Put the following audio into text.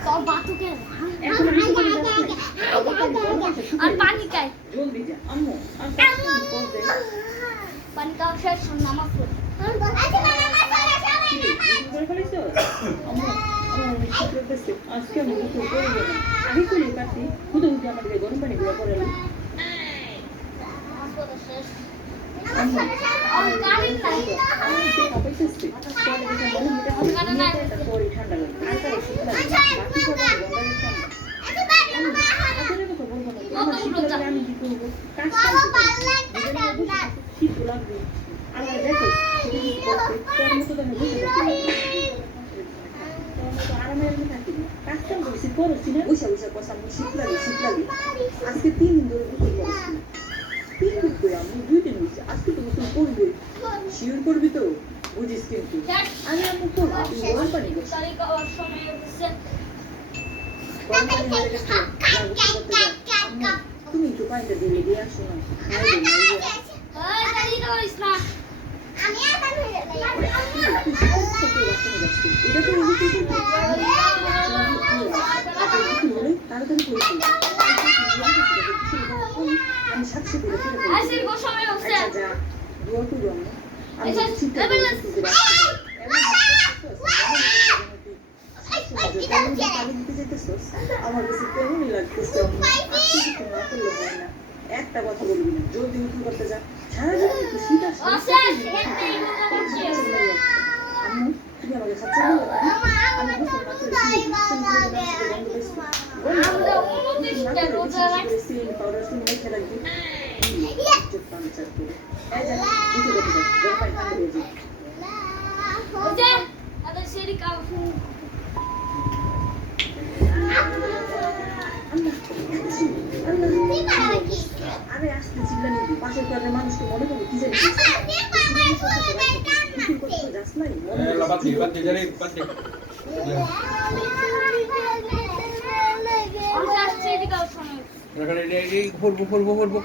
तो बातों के और पानी का जल्दी जा अम्मू पानी का शेष नमक আজকে আমি কিছু করব না আগে করে কাটি খুদ উঠে আমাকে গরম পানি গুলো করে নি और कारिन नहीं আমি তো খাইতেছি তাহলে এটা বলে মিটা হবে না পরে ঠান্ডা লাগে আর তার শীত লাগে বাকি করে গন্ডা দিচ্ছি আমি কি করব কাজ শীত লাগবে আর দেখো তোর মতো তো আমি বুঝতে পারছি কাজটা করছি করছি না বসে বসে কথা আমি শীত লাগে আজকে 3 দিন ধরে গোসল করছি 3 দিন ধরে আমি 2 দিন হয়েছে আজকে তো গোসল করবি শিওর করবি তো বুঝিস কিন্তু আমি আমি করবো গরম পানি করছি তুমি একটু পানিটা দিলে দিয়ে আসো না এটা তো আমি সাক্ষী করে আমার কাছে কেমনই লাগতেছে একটা কথা বলবি না জলদি উঠুন করতে যা সারাদিন একটু শীত আসছে তুমি আমাকে খাচ্ছে আমি গোসল না করে পাউডার শুনে মেখে রাখবি পাঞ্চার করে উঠে করতে যা গরম পানি ঠান্ডা হয়ে আরে আসতে চিল্লা নিবি পাশের ঘরের মানুষকে মনে করবো কি জানি যাস নাই করবো